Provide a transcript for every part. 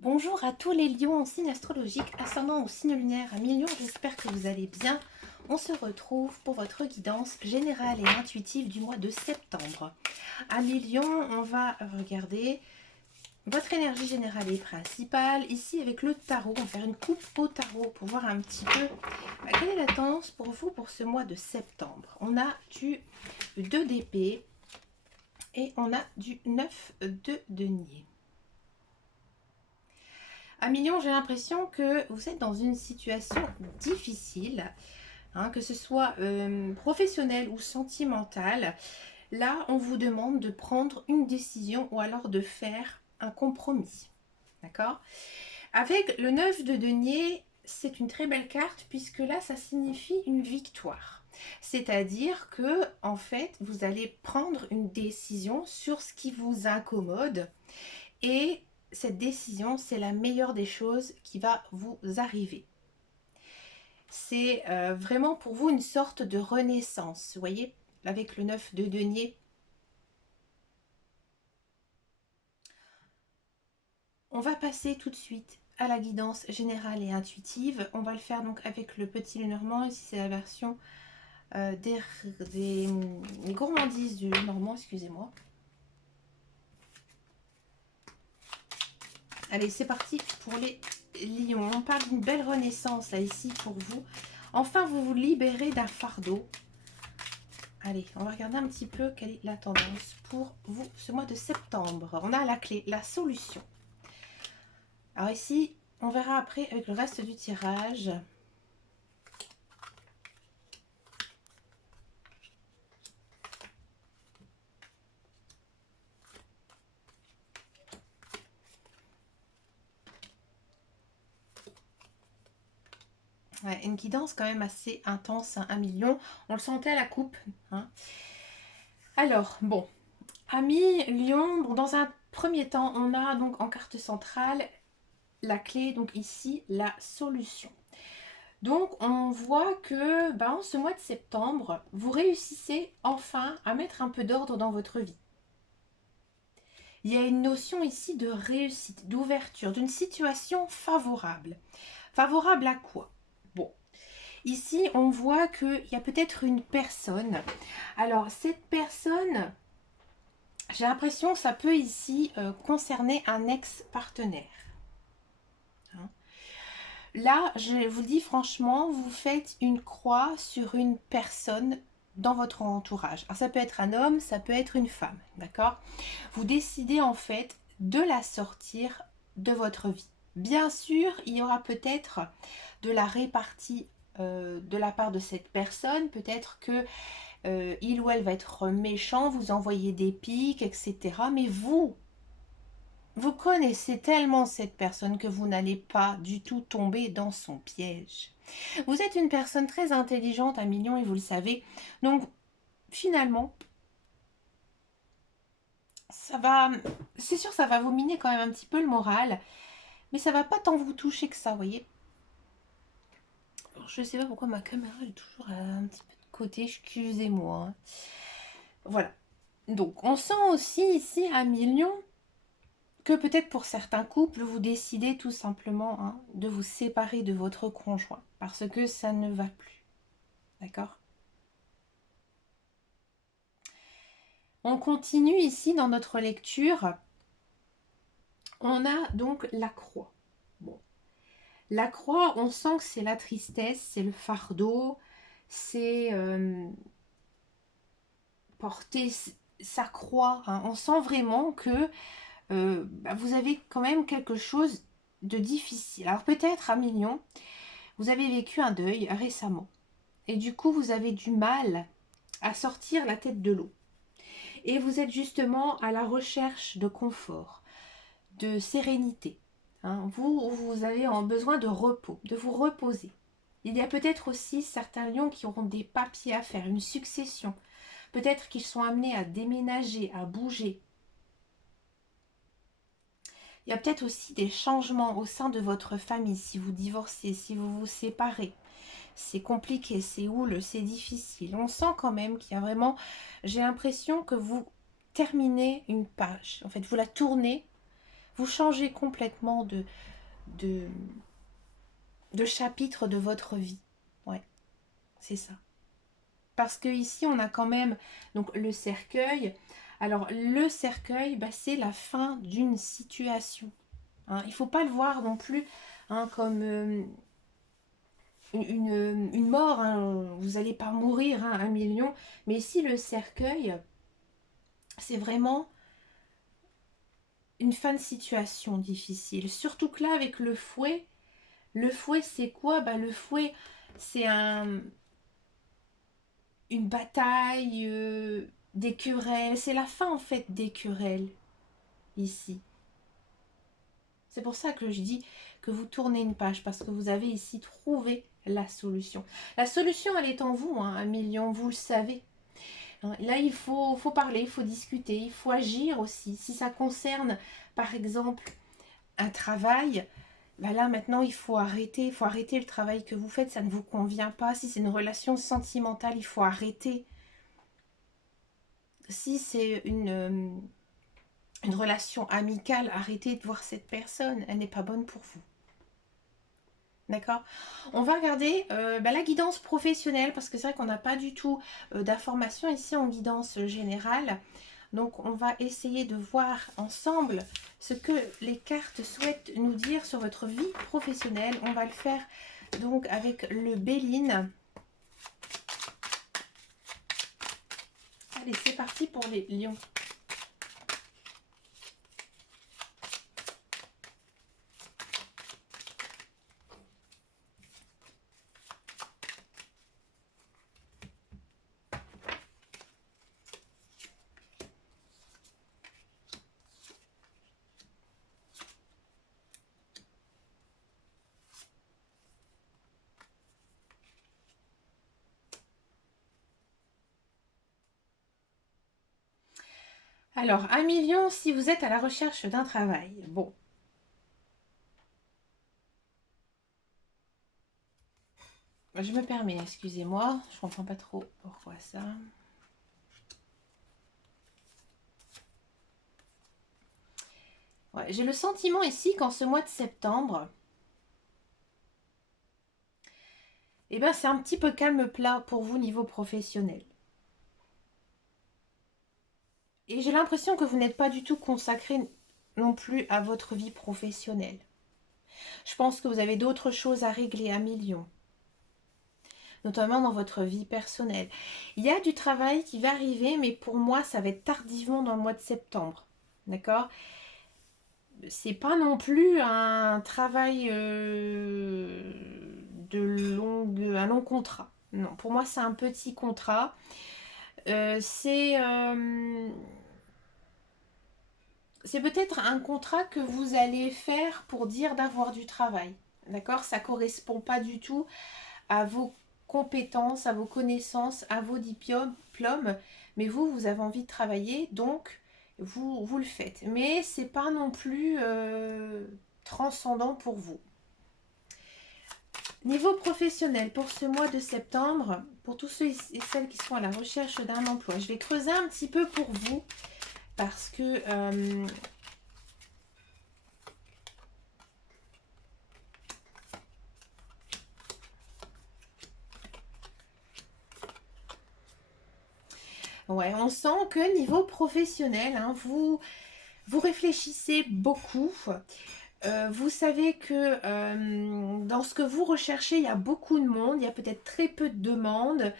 Bonjour à tous les lions en signe astrologique, ascendant au signe lunaire à Million, j'espère que vous allez bien. On se retrouve pour votre guidance générale et intuitive du mois de septembre. À Million, on va regarder votre énergie générale et principale. Ici, avec le tarot, on va faire une coupe au tarot pour voir un petit peu quelle est la tendance pour vous pour ce mois de septembre. On a du 2 d'épée et on a du 9 de denier. À Million, j'ai l'impression que vous êtes dans une situation difficile, hein, que ce soit professionnelle ou sentimentale. Là, on vous demande de prendre une décision ou alors de faire un compromis. D'accord? Avec le 9 de denier, c'est une très belle carte puisque là, ça signifie une victoire. C'est-à-dire que, en fait, vous allez prendre une décision sur ce qui vous incommode et cette décision, c'est la meilleure des choses qui va vous arriver. C'est vraiment pour vous une sorte de renaissance. Vous voyez, avec le 9 de denier. On va passer tout de suite à la guidance générale et intuitive. On va le faire donc avec le petit Lenormand. Ici, c'est la version des gourmandises du Lenormand, excusez-moi. Allez, c'est parti pour les lions. On parle d'une belle renaissance là ici pour vous. Enfin, vous vous libérez d'un fardeau. Allez, on va regarder un petit peu quelle est la tendance pour vous ce mois de septembre. On a la clé, la solution. Alors ici, on verra après avec le reste du tirage. Ouais, une guidance quand même assez intense, hein, 1 million. On le sentait à la coupe. Hein. Alors, bon, amis Lion, bon, dans un premier temps, on a donc en carte centrale la clé, donc ici, la solution. Donc, on voit que en ce mois de septembre, vous réussissez enfin à mettre un peu d'ordre dans votre vie. Il y a une notion ici de réussite, d'ouverture, d'une situation favorable. Favorable à quoi? Bon, ici, on voit qu'il y a peut-être une personne. Alors, cette personne, j'ai l'impression que ça peut ici concerner un ex-partenaire. Hein. Là, je vous dis franchement, vous faites une croix sur une personne dans votre entourage. Alors, ça peut être un homme, ça peut être une femme, d'accord? Vous décidez en fait de la sortir de votre vie. Bien sûr, il y aura peut-être de la répartie de la part de cette personne. Peut-être que il ou elle va être méchant, vous envoyer des piques, etc. Mais vous connaissez tellement cette personne que vous n'allez pas du tout tomber dans son piège. Vous êtes une personne très intelligente, 1 million, et vous le savez. Donc, finalement, ça va... C'est sûr, ça va vous miner quand même un petit peu le moral. Mais ça va pas tant vous toucher que ça, vous voyez. Alors, je sais pas pourquoi ma caméra est toujours un petit peu de côté, excusez-moi. Voilà. Donc, on sent aussi ici, 1 million, que peut-être pour certains couples, vous décidez tout simplement de vous séparer de votre conjoint parce que ça ne va plus. D'accord? On continue ici dans notre lecture. On a donc la croix. Bon. La croix, on sent que c'est la tristesse, c'est le fardeau, c'est porter sa croix. Hein. On sent vraiment que vous avez quand même quelque chose de difficile. Alors peut-être, 1 million, vous avez vécu un deuil récemment. Et du coup, vous avez du mal à sortir la tête de l'eau. Et vous êtes justement à la recherche de confort, de sérénité. Hein. Vous avez besoin de repos, de vous reposer. Il y a peut-être aussi certains lions qui auront des papiers à faire, une succession. Peut-être qu'ils sont amenés à déménager, à bouger. Il y a peut-être aussi des changements au sein de votre famille, si vous divorcez, si vous vous séparez. C'est compliqué, c'est houleux, c'est difficile. On sent quand même qu'il y a vraiment... J'ai l'impression que vous terminez une page. En fait, vous la tournez, Vous changez complètement de, de chapitre de votre vie. Ouais, c'est ça. Parce que ici, on a quand même donc le cercueil. Alors, le cercueil, bah, c'est la fin d'une situation. Hein. Il ne faut pas le voir non plus hein, comme une mort. Hein. Vous n'allez pas mourir, hein, 1 million. Mais ici, le cercueil, c'est vraiment une fin de situation difficile. Surtout que là, avec le fouet c'est quoi? Bah, le fouet, c'est une bataille, des querelles. C'est la fin, en fait, des querelles, ici. C'est pour ça que je dis que vous tournez une page, parce que vous avez ici trouvé la solution. La solution, elle est en vous, hein, 1 million, vous le savez. Là, il faut parler, il faut discuter, il faut agir aussi. Si ça concerne, par exemple, un travail, bah là, maintenant, il faut arrêter le travail que vous faites, ça ne vous convient pas. Si c'est une relation sentimentale, il faut arrêter. Si c'est une relation amicale, arrêtez de voir cette personne, elle n'est pas bonne pour vous. D'accord. On va regarder la guidance professionnelle, parce que c'est vrai qu'on n'a pas du tout d'informations ici en guidance générale. Donc on va essayer de voir ensemble ce que les cartes souhaitent nous dire sur votre vie professionnelle. On va le faire donc avec le Béline. Allez, c'est parti pour les lions. Alors, 1 million si vous êtes à la recherche d'un travail. Bon. Je me permets, excusez-moi, je comprends pas trop pourquoi ça. Ouais, j'ai le sentiment ici qu'en ce mois de septembre, eh ben, c'est un petit peu calme plat pour vous niveau professionnel. Et j'ai l'impression que vous n'êtes pas du tout consacré non plus à votre vie professionnelle. Je pense que vous avez d'autres choses à régler, 1 million. Notamment dans votre vie personnelle. Il y a du travail qui va arriver, mais pour moi, ça va être tardivement dans le mois de septembre. D'accord? C'est pas non plus un travail un long contrat. Non, pour moi, c'est un petit contrat. C'est peut-être un contrat que vous allez faire pour dire d'avoir du travail. D'accord? Ça correspond pas du tout à vos compétences, à vos connaissances, à vos diplômes. Mais vous avez envie de travailler, donc vous le faites. Mais c'est pas non plus transcendant pour vous. Niveau professionnel, pour ce mois de septembre, pour tous ceux et celles qui sont à la recherche d'un emploi, je vais creuser un petit peu pour vous parce que ouais, on sent que niveau professionnel, hein, vous réfléchissez beaucoup. Vous savez que dans ce que vous recherchez, il y a beaucoup de monde, il y a peut-être très peu de demandes.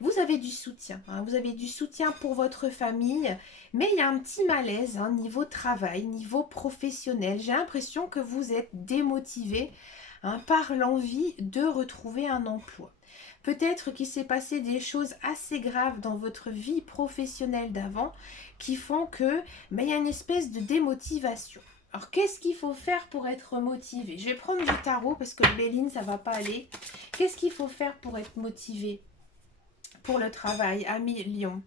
Vous avez du soutien, hein, vous avez du soutien pour votre famille, mais il y a un petit malaise hein, niveau travail, niveau professionnel. J'ai l'impression que vous êtes démotivé hein, par l'envie de retrouver un emploi. Peut-être qu'il s'est passé des choses assez graves dans votre vie professionnelle d'avant qui font que il y a une espèce de démotivation. Alors, qu'est-ce qu'il faut faire pour être motivé? Je vais prendre du tarot parce que le Béline, ça va pas aller. Qu'est-ce qu'il faut faire pour être motivé pour le travail, 1 million?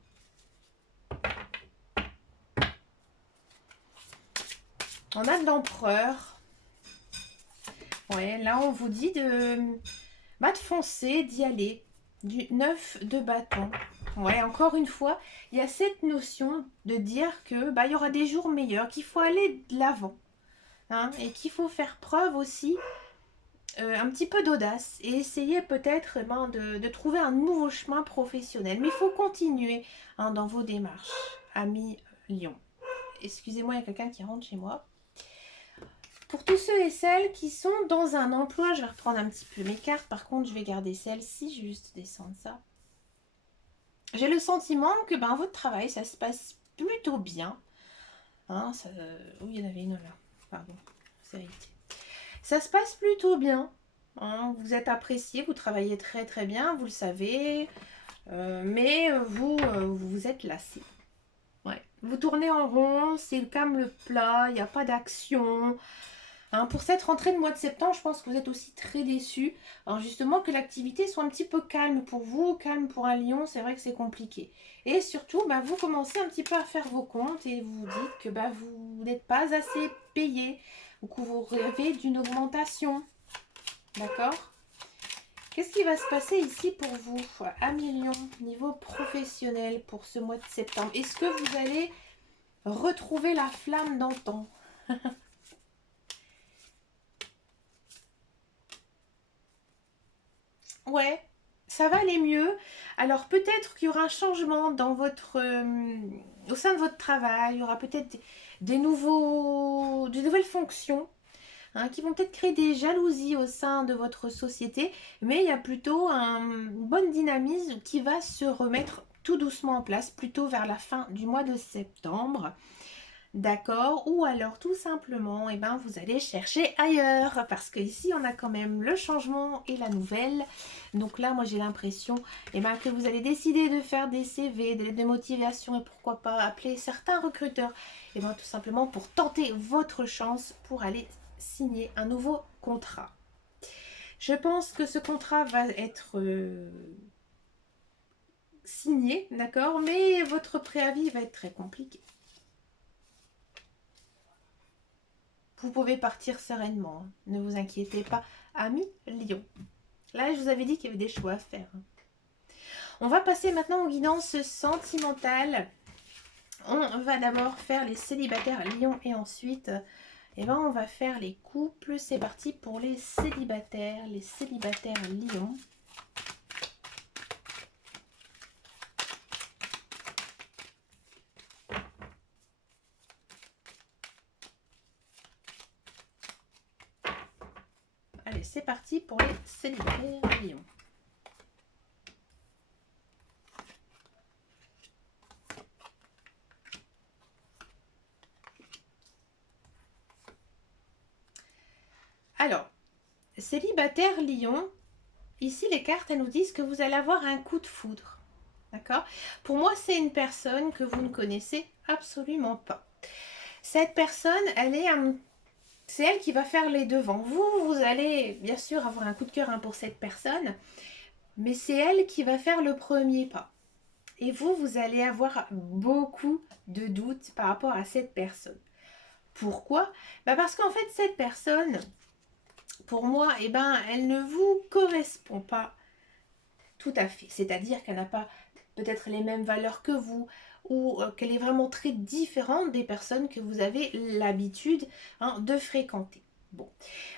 On a de l'empereur. Ouais, là, on vous dit de foncer, d'y aller. Du 9 de bâton. Ouais, encore une fois, il y a cette notion de dire que il y aura des jours meilleurs, qu'il faut aller de l'avant. hein, et qu'il faut faire preuve aussi un petit peu d'audace et essayer peut-être de trouver un nouveau chemin professionnel. Mais il faut continuer hein, dans vos démarches, ami Lion. Excusez-moi, il y a quelqu'un qui rentre chez moi. Pour tous ceux et celles qui sont dans un emploi, je vais reprendre un petit peu mes cartes. Par contre, je vais garder celle-ci, je vais juste descendre ça. J'ai le sentiment que votre travail, ça se passe plutôt bien. Hein, ça... Oui, il y en avait une là. Pardon, c'est vérité. Ça se passe plutôt bien. Hein, vous êtes apprécié, vous travaillez très très bien, vous le savez. Mais vous êtes lassé. Ouais. Vous tournez en rond, c'est le calme le plat, il n'y a pas d'action. Hein, pour cette rentrée de mois de septembre, je pense que vous êtes aussi très déçus. Alors justement, que l'activité soit un petit peu calme pour vous, calme pour un lion, c'est vrai que c'est compliqué. Et surtout, vous commencez un petit peu à faire vos comptes et vous dites que vous n'êtes pas assez payé ou que vous rêvez d'une augmentation. D'accord? Qu'est-ce qui va se passer ici pour vous, ami lion, niveau professionnel pour ce mois de septembre? Est-ce que vous allez retrouver la flamme d'antan? Ouais, ça va aller mieux. Alors peut-être qu'il y aura un changement dans votre, au sein de votre travail. Il y aura peut-être des nouvelles fonctions hein, qui vont peut-être créer des jalousies au sein de votre société. Mais il y a plutôt un bon dynamisme qui va se remettre tout doucement en place, plutôt vers la fin du mois de septembre. D'accord? Ou alors tout simplement, vous allez chercher ailleurs. Parce que ici, on a quand même le changement et la nouvelle. Donc là, moi, j'ai l'impression que vous allez décider de faire des CV, des lettres de motivation et pourquoi pas appeler certains recruteurs. Tout simplement pour tenter votre chance pour aller signer un nouveau contrat. Je pense que ce contrat va être signé, d'accord? Mais votre préavis va être très compliqué. Vous pouvez partir sereinement, hein. Ne vous inquiétez pas, ami Lion. Là, je vous avais dit qu'il y avait des choix à faire. On va passer maintenant aux guidances sentimentales. On va d'abord faire les célibataires Lion et ensuite, on va faire les couples. C'est parti pour les célibataires Lion. Allez, c'est parti pour les célibataires Lion. Alors, célibataire Lion, ici les cartes elles nous disent que vous allez avoir un coup de foudre. D'accord? Pour moi, c'est une personne que vous ne connaissez absolument pas. Cette personne, c'est elle qui va faire les devants. Vous allez bien sûr avoir un coup de cœur pour cette personne, mais c'est elle qui va faire le premier pas. Et vous allez avoir beaucoup de doutes par rapport à cette personne. Pourquoi? Parce qu'en fait, cette personne, pour moi, elle ne vous correspond pas tout à fait. C'est-à-dire qu'elle n'a pas peut-être les mêmes valeurs que vous, ou qu'elle est vraiment très différente des personnes que vous avez l'habitude de fréquenter. Bon,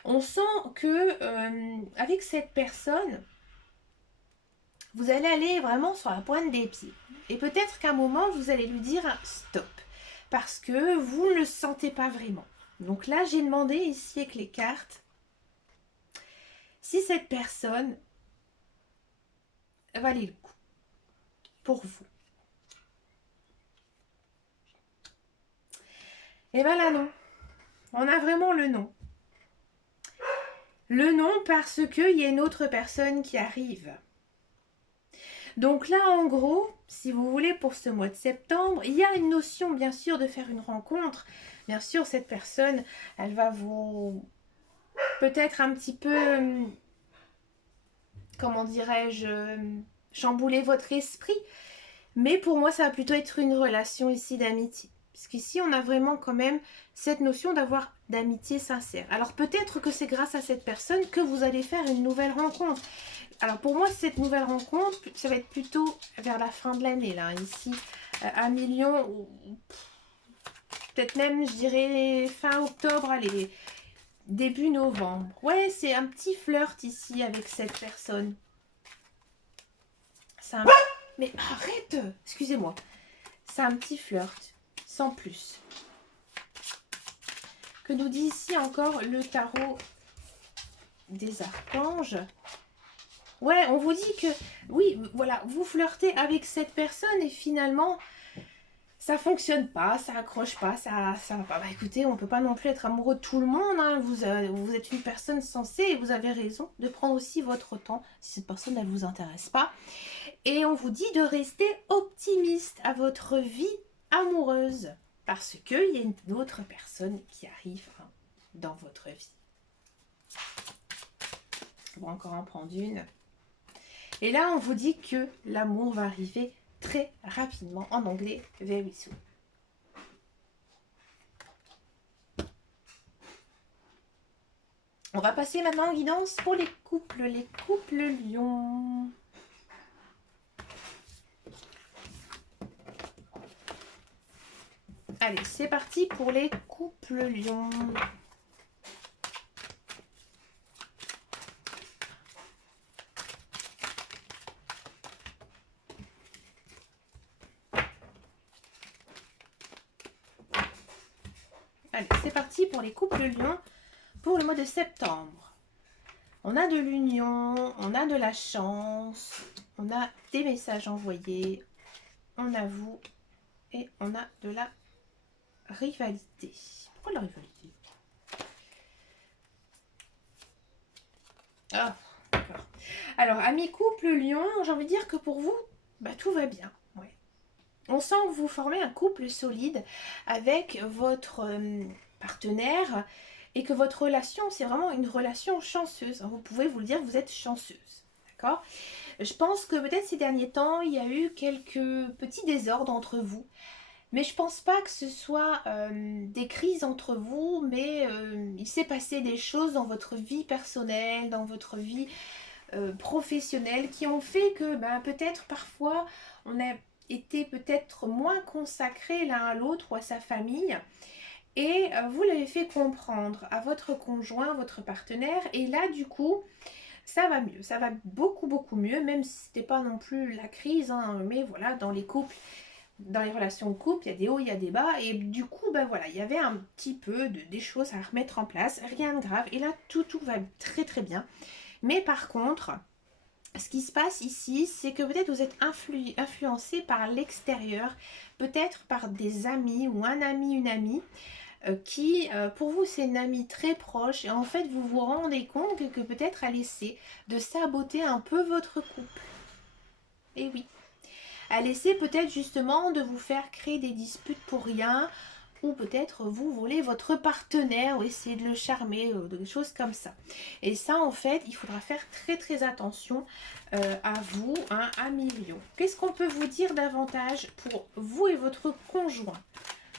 on sent que avec cette personne, vous allez aller vraiment sur la pointe des pieds. Et peut-être qu'à un moment, vous allez lui dire stop. Parce que vous ne le sentez pas vraiment. Donc là, j'ai demandé ici avec les cartes, si cette personne valait le coup pour vous. Et là non, on a vraiment le non. Le non parce qu'il y a une autre personne qui arrive. Donc là, en gros, si vous voulez, pour ce mois de septembre, il y a une notion, bien sûr, de faire une rencontre. Bien sûr, cette personne, elle va vous... peut-être un petit peu... comment dirais-je... chambouler votre esprit. Mais pour moi, ça va plutôt être une relation ici d'amitié. Parce qu'ici, on a vraiment quand même cette notion d'avoir d'amitié sincère. Alors peut-être que c'est grâce à cette personne que vous allez faire une nouvelle rencontre. Alors pour moi, cette nouvelle rencontre, ça va être plutôt vers la fin de l'année, là, ici, à Million. peut-être même, je dirais, fin octobre, allez, début novembre. Ouais, c'est un petit flirt ici avec cette personne. Mais arrête! Excusez-moi. C'est un petit flirt, sans plus. Que nous dit ici encore le tarot des archanges? Ouais, on vous dit que, oui, voilà, vous flirtez avec cette personne et finalement, ça fonctionne pas, ça accroche pas, ça va pas. Bah écoutez, on peut pas non plus être amoureux de tout le monde, hein. Vous êtes une personne sensée et vous avez raison de prendre aussi votre temps si cette personne, elle vous intéresse pas. Et on vous dit de rester optimiste à votre vie amoureuse parce qu'il y a une autre personne qui arrive dans votre vie. On va encore en prendre une. Et là, on vous dit que l'amour va arriver très rapidement. En anglais, very soon. On va passer maintenant en guidance pour les couples lions. Allez, c'est parti pour les couples lions. Allez, c'est parti pour les couples lions pour le mois de septembre. On a de l'union, on a de la chance, on a des messages envoyés, on a vous et on a de la rivalité. Pourquoi la rivalité? Ah, d'accord. Alors, amis couple lion, j'ai envie de dire que pour vous, bah, tout va bien. Ouais. On sent que vous formez un couple solide avec votre partenaire et que votre relation, c'est vraiment une relation chanceuse. Vous pouvez vous le dire, vous êtes chanceuse. D'accord? Je pense que peut-être ces derniers temps, il y a eu quelques petits désordres entre vous. Mais je pense pas que ce soit des crises entre vous, mais il s'est passé des choses dans votre vie personnelle, dans votre vie professionnelle, qui ont fait que peut-être parfois on a été peut-être moins consacré l'un à l'autre ou à sa famille. Et vous l'avez fait comprendre à votre conjoint, votre partenaire, et là du coup, ça va mieux, ça va beaucoup mieux, même si c'était pas non plus la crise, hein, mais voilà, dans les couples, dans les relations de couple, il y a des hauts, il y a des bas, et du coup, voilà, il y avait un petit peu des choses à remettre en place, rien de grave, et là, tout va très bien. Mais par contre, ce qui se passe ici, c'est que peut-être vous êtes influencé par l'extérieur, peut-être par des amis ou un ami, une amie, qui, pour vous, c'est une amie très proche, et en fait, vous vous rendez compte que peut-être elle essaie de saboter un peu votre couple. Et oui. Elle essaie peut-être justement de vous faire créer des disputes pour rien, ou peut-être vous voulez votre partenaire ou essayer de le charmer, des choses comme ça. Et ça, en fait, il faudra faire très attention à vous, hein, à Lion. Qu'est-ce qu'on peut vous dire davantage pour vous et votre conjoint?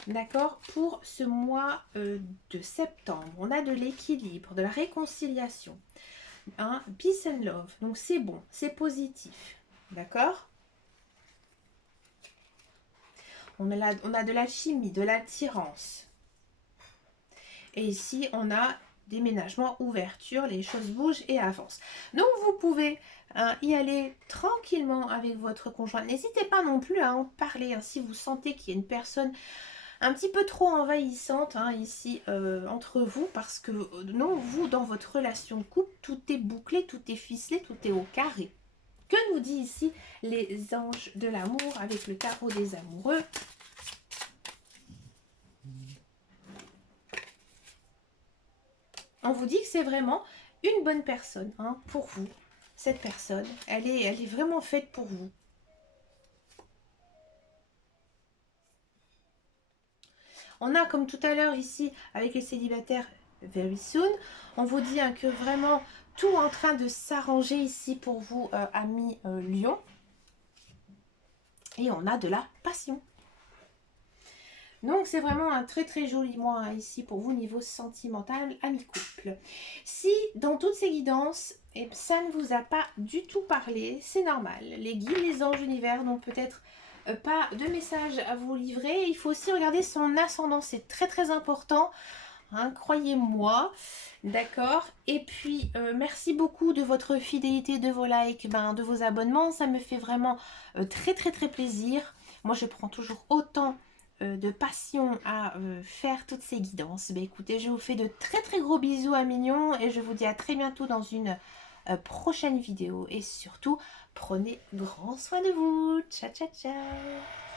D'accord? Pour ce mois de septembre, on a de l'équilibre, de la réconciliation, hein, peace and love. Donc c'est bon, c'est positif. D'accord? On a de l'alchimie, de l'attirance. Et ici, on a déménagement, ouverture, les choses bougent et avancent. Donc, vous pouvez y aller tranquillement avec votre conjoint. N'hésitez pas non plus à en parler, hein, si vous sentez qu'il y a une personne un petit peu trop envahissante, hein, ici entre vous, parce que non, vous, dans votre relation de couple, tout est bouclé, tout est ficelé, tout est au carré. Que nous dit ici les anges de l'amour avec le tarot des amoureux? On vous dit que c'est vraiment une bonne personne, hein, pour vous. Cette personne, elle est vraiment faite pour vous. On a, comme tout à l'heure ici, avec les célibataires, very soon. On vous dit, hein, que vraiment tout en train de s'arranger ici pour vous, amis Lion. Et on a de la passion. Donc c'est vraiment un très joli mois, hein, ici pour vous niveau sentimental, amis couple. Si dans toutes ces guidances, ça ne vous a pas du tout parlé, c'est normal. Les guides, les anges univers, donc peut-être pas de message à vous livrer. Il faut aussi regarder son ascendant, c'est très très important. Hein, croyez-moi, d'accord. Et puis merci beaucoup de votre fidélité, de vos likes, de vos abonnements, ça me fait vraiment très très très plaisir. Moi je prends toujours autant de passion à faire toutes ces guidances. Écoutez, je vous fais de très très gros bisous à Mignon et je vous dis à très bientôt dans une prochaine vidéo. Et surtout, prenez grand soin de vous. Ciao ciao ciao.